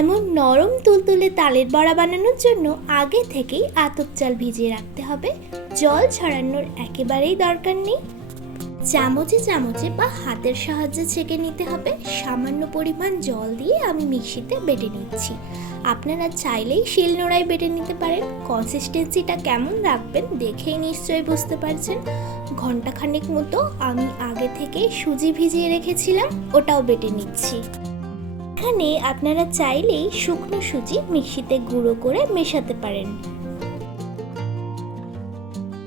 এমন নরম তুলতুলে তালের বড়া বানানোর জন্য আগে থেকেই আতপ চাল ভিজিয়ে রাখতে হবে। জল ছড়ানোর একেবারেই দরকার নেই। চামচে চামচে বা হাতের সাহায্যে ছেঁকে নিতে হবে। সামান্য পরিমাণ জল দিয়ে আমি মিক্সিতে বেটে নিচ্ছি। আপনারা চাইলেই শিলনোড়ায় বেটে নিতে পারেন। কনসিস্টেন্সিটা কেমন রাখবেন দেখেই নিশ্চয়ই বুঝতে পারছেন। ঘন্টাখানেক মতো আমি আগে থেকে সুজি ভিজিয়ে রেখেছিলাম, ওটাও বেটে নিচ্ছি। এখানে আপনারা চাইলেই শুকনো সুজি মিক্সিতে গুঁড়ো করে মেশাতে পারেন।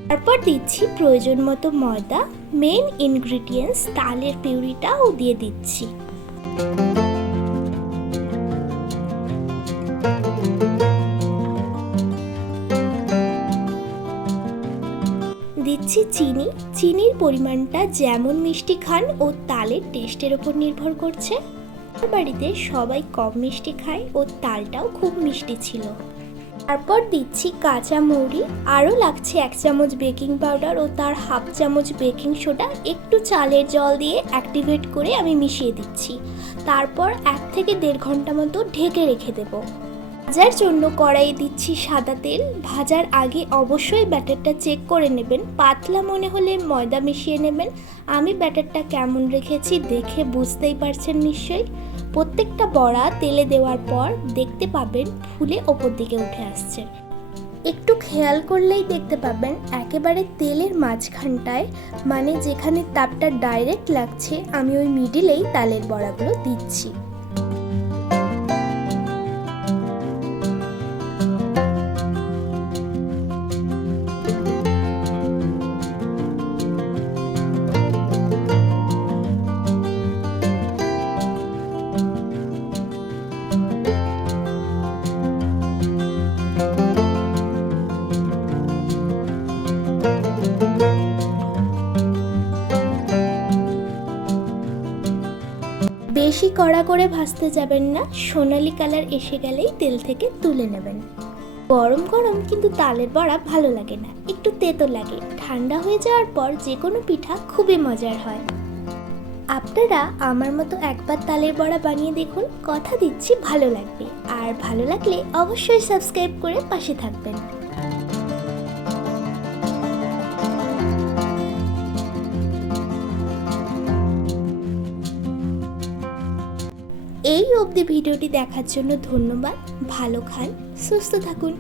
তারপর দিচ্ছি প্রয়োজন মতো ময়দা। মেন ইনগ্রিডিয়েন্টস তালের পিউরিটাও দিয়ে দিচ্ছি। দিচ্ছি চিনি। চিনির পরিমাণটা যেমন মিষ্টি খান ও তালের টেস্টের উপর নির্ভর করছে। বাড়িতে সবাই কম মিষ্টি খায় ও তালটাও খুব মিষ্টি ছিল। তারপর দিচ্ছি কাঁচা মৌরি, আরও লাগছে 1 চামচ বেকিং পাউডার ও তার হাফ চামচ বেকিং সোডা। একটু চালের জল দিয়ে অ্যাক্টিভেট করে আমি মিশিয়ে দিচ্ছি। তারপর 1 থেকে 1.5 ঘন্টা মতো ঢেকে রেখে দেব। ভাজার জন্য কড়াই দিচ্ছি সাদা তেল। ভাজার আগে অবশ্যই ব্যাটারটা চেক করে নেবেন। পাতলা মনে হলে ময়দা মিশিয়ে নেবেন। আমি ব্যাটারটা কেমন রেখেছি দেখে বুঝতেই পারছেন নিশ্চয়ই। প্রত্যেকটা বড়া তেলে দেওয়ার পর দেখতে পাবেন ফুলে ওপর দিকে উঠে আসছে। একটু খেয়াল করলেই দেখতে পাবেন একেবারে তেলের মাঝখানটায়, মানে যেখানে তাপটা ডাইরেক্ট লাগছে, আমি ওই মিডিলেই তালের বড়াগুলো দিচ্ছি। বেশি কড়া করে ভাজতে যাবেন না, সোনালি কালার এসে গেলেই তেল থেকে তুলে নেবেন। গরম গরম কিন্তু তালের বড়া ভালো লাগে না, একটু তেতো লাগে। ঠান্ডা হয়ে যাওয়ার পর যে কোনো পিঠা খুবই মজার হয়। আপনারা আমার মতো একবার তালের বড়া বানিয়ে দেখুন, কথা দিচ্ছি ভালো লাগবে। আর ভালো লাগলে অবশ্যই সাবস্ক্রাইব করে পাশে থাকবেন। এই অবধি ভিডিওটি দেখার জন্য ধন্যবাদ। ভালো খান, সুস্থ থাকুন।